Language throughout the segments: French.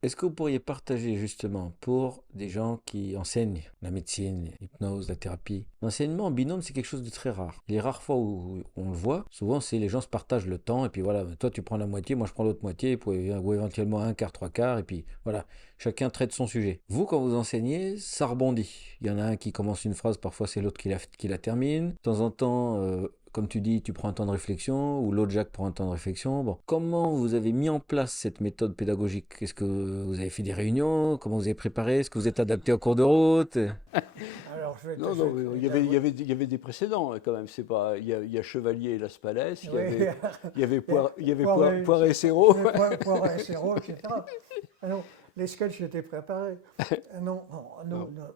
Est-ce que vous pourriez partager justement pour des gens qui enseignent la médecine, l'hypnose, la thérapie? L'enseignement en binôme, c'est quelque chose de très rare. Les rares fois où on le voit, souvent c'est les gens se partagent le temps et puis voilà, toi tu prends la moitié, moi je prends l'autre moitié, ou éventuellement un quart, trois quarts et puis voilà, chacun traite son sujet. Vous, quand vous enseignez, ça rebondit. Il y en a un qui commence une phrase, parfois c'est l'autre qui la termine. De temps en temps, comme tu dis, tu prends un temps de réflexion, ou l'autre Jacques prend un temps de réflexion. Bon, comment vous avez mis en place cette méthode pédagogique? Est-ce que vous avez fait des réunions? Comment vous avez préparé? Est-ce que vous êtes adapté en cours de route? Alors, Non, je non, vais mais t'avouer. il y avait des précédents quand même. C'est pas, il y a Chevalier et Las Palais, Oui, Il y avait Poiré, Poiré et Serrault. Poiré, Serrault, etc. Ah non, les sketchs étaient préparés. Ah non, non, Non.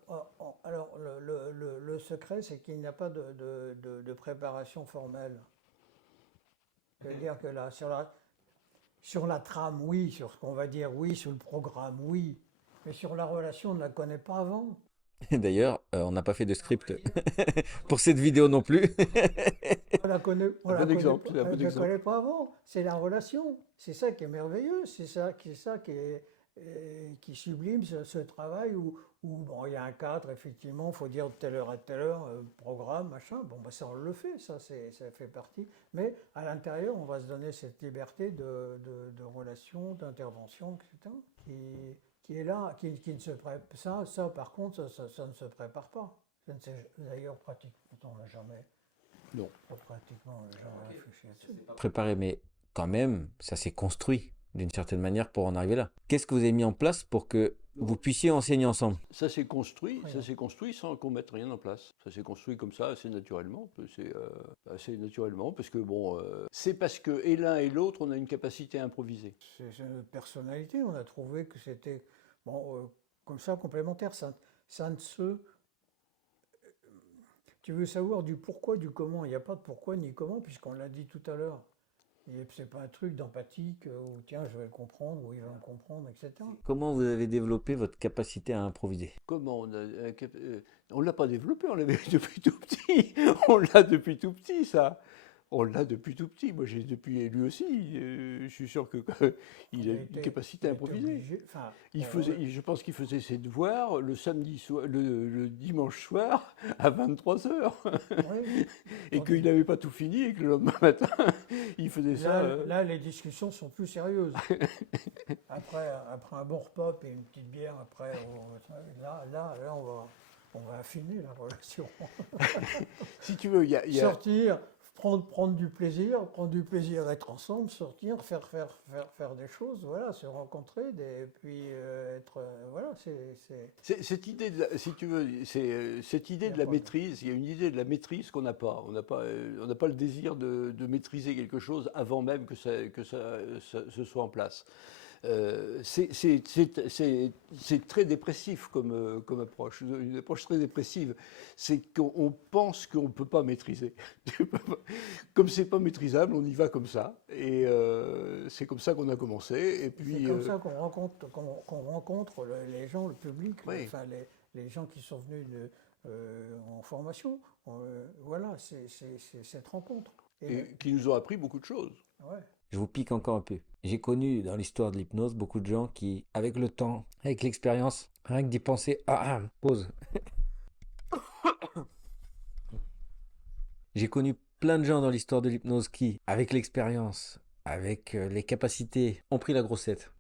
alors, le secret, c'est qu'il n'y a pas de préparation formelle. C'est-à-dire que là, sur la trame, oui, sur ce qu'on va dire, oui, sur le programme, oui, mais sur la relation, on ne la connaît pas avant. D'ailleurs, on n'a pas fait de script pour cette vidéo non plus. On Un la bon connaît exemple, pas, c'est un elle bon ne connaît exemple. pas avant. C'est la relation. C'est ça qui est merveilleux. C'est ça qui sublime ce travail où bon, il y a un cadre, effectivement, il faut dire de telle heure à telle heure, programme, machin. Bon, bah, ça, on le fait, ça fait partie. Mais à l'intérieur, on va se donner cette liberté de relation, d'intervention, etc., qui est là, qui ne se prépare. Ça, par contre, ça ne se prépare pas. Je ne sais d'ailleurs pratiquement jamais. Non. Pas pratiquement jamais réfléchi là-dessus. Préparé, mais quand même, ça s'est construit d'une certaine manière pour en arriver là. Qu'est-ce que vous avez mis en place pour que vous puissiez enseigner ensemble? Ça Rien. s'est construit sans qu'on mette rien en place. Ça s'est construit comme ça assez naturellement, parce que bon, c'est parce que et l'un et l'autre, on a une capacité à improviser. C'est une personnalité. On a trouvé que c'était bon, comme ça complémentaire. Ça ne se. Tu veux savoir du pourquoi, du comment. Il n'y a pas de pourquoi ni comment, puisqu'on l'a dit tout à l'heure. Et c'est pas un truc d'empathique où tiens, je vais le comprendre, ou il va me comprendre, etc. Comment vous avez développé votre capacité à improviser? Comment on l'a pas développé, on l'avait depuis tout petit. On l'a depuis tout petit, ça. On l'a depuis tout petit. Moi, j'ai depuis lui aussi. Je suis sûr que il a une capacité Il à était improviser. obligé. Enfin, Il bon, faisait, je pense qu'il faisait ses devoirs le samedi soir, le dimanche soir à 23 heures, oui. et qu'il Tandis n'avait pas tout fini et que le lendemain matin, il faisait ça. là, les discussions sont plus sérieuses. Après un bon repas et une petite bière, après, on va affiner la relation. Si tu veux, Sortir, prendre du plaisir à être ensemble, sortir, faire des choses, voilà, se rencontrer, puis être, voilà, cette idée, si tu veux, cette il idée n'y a de la pas de. maîtrise. Il y a une idée de la maîtrise qu'on n'a pas. On n'a pas le désir de maîtriser quelque chose avant même ça se soit en place. C'est très dépressif comme approche, une approche très dépressive. C'est qu'on pense qu'on ne peut pas maîtriser. Comme c'est pas maîtrisable, on y va comme ça. Et c'est comme ça qu'on a commencé. Et C'est puis, comme ça qu'on rencontre les gens, le public, oui. enfin les gens qui sont venus en formation. Voilà, c'est cette rencontre. Et Et qui nous ont appris beaucoup de choses. ouais. Je vous pique encore un peu. J'ai connu dans l'histoire de l'hypnose beaucoup de gens qui, avec le temps, avec l'expérience, rien que d'y penser, pause. J'ai connu plein de gens dans l'histoire de l'hypnose qui, avec l'expérience, avec les capacités, ont pris la grosse tête.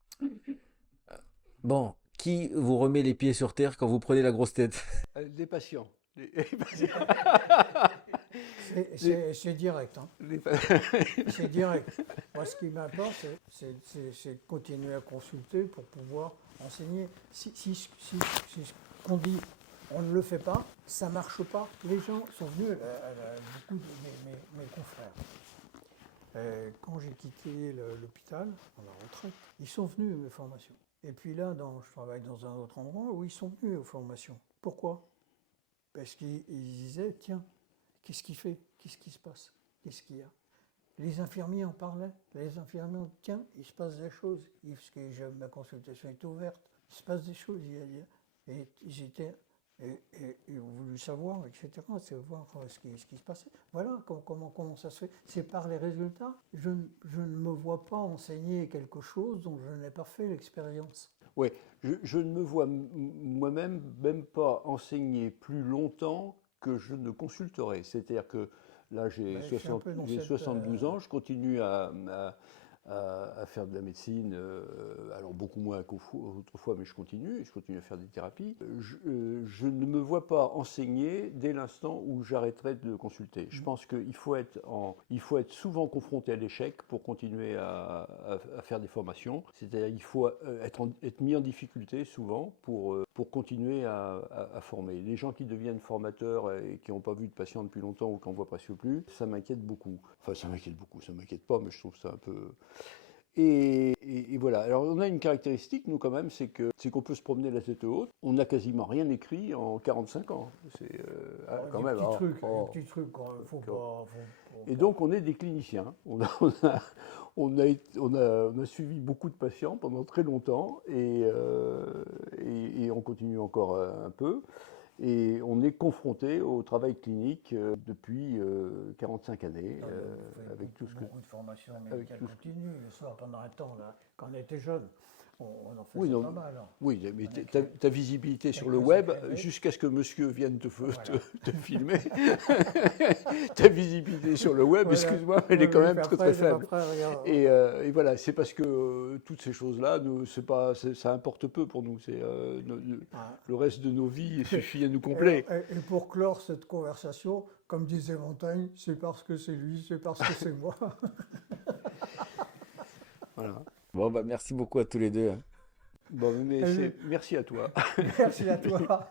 Bon, qui vous remet les pieds sur terre quand vous prenez la grosse tête? Des patients. Les pa- Des- c'est direct, hein. des pa- C'est direct. Moi, ce qui m'importe, c'est de continuer à consulter pour pouvoir enseigner. Si ce qu'on dit, on ne le fait pas, ça ne marche pas. Les gens sont venus, beaucoup de mes confrères. Quand j'ai quitté l'hôpital, en la retraite, ils sont venus à mes formations. Et puis là, je travaille dans un autre endroit où ils sont venus aux formations. Pourquoi? Parce qu'ils disaient, tiens, qu'est-ce qu'il fait? Qu'est-ce qui se passe? Qu'est-ce qu'il y a? Les infirmiers en parlaient. Les infirmiers ont dit, tiens, il se passe des choses. Parce que ma consultation est ouverte. Il se passe des choses. Et ils étaient et ont voulu savoir, etc. C'est voir ce qui se passait. Voilà comment ça se fait. C'est par les résultats. Je ne me vois pas enseigner quelque chose dont je n'ai pas fait l'expérience. Oui, je ne me vois moi-même même pas enseigner plus longtemps que je ne consulterai. C'est-à-dire que là, Ouais, je suis un peu dans j'ai cette. 72 ans, je continue à faire de la médecine, alors beaucoup moins qu'autrefois, mais je continue à faire des thérapies. Je ne me vois pas enseigner dès l'instant où j'arrêterai de consulter. Je pense il faut être souvent confronté à l'échec pour continuer à faire des formations. C'est-à-dire qu'il faut être mis en difficulté souvent pour continuer à former. Les gens qui deviennent formateurs et qui n'ont pas vu de patients depuis longtemps ou qui n'en voient presque plus, ça m'inquiète beaucoup. Enfin, ça m'inquiète pas, mais je trouve ça un peu... Et voilà. Alors, on a une caractéristique, nous, quand même, c'est qu'on peut se promener la tête haute. On n'a quasiment rien écrit en 45 ans. C'est quand Des même. petits trucs, oh, des petits trucs, faut pas. Et donc, on est des cliniciens. On a suivi beaucoup de patients pendant très longtemps et on continue encore un peu. Et on est confronté au travail clinique depuis 45 années, avec tout ce que... Beaucoup de formations avec médicales tout ce- continues, le soir pendant un temps, là, quand on était jeune, on en Oui, faisait non, pas mal. Hein. oui, mais Avec ta visibilité sur le quelques web, écrivains. jusqu'à ce que monsieur vienne Voilà. te filmer, ta visibilité sur le web, Voilà. excuse-moi, elle est quand Oui, même puis très après, très faible. après, regarde, Et voilà, c'est parce que toutes ces choses-là, ça importe peu pour nous. ah. Le reste de nos vies suffit à nous Et, combler. et pour clore cette conversation, comme disait Montaigne, c'est parce que c'est lui, c'est parce que c'est moi. Voilà. Bon, bah, merci beaucoup à tous les deux, hein. Bon, mais Allez. merci à toi. Merci à toi.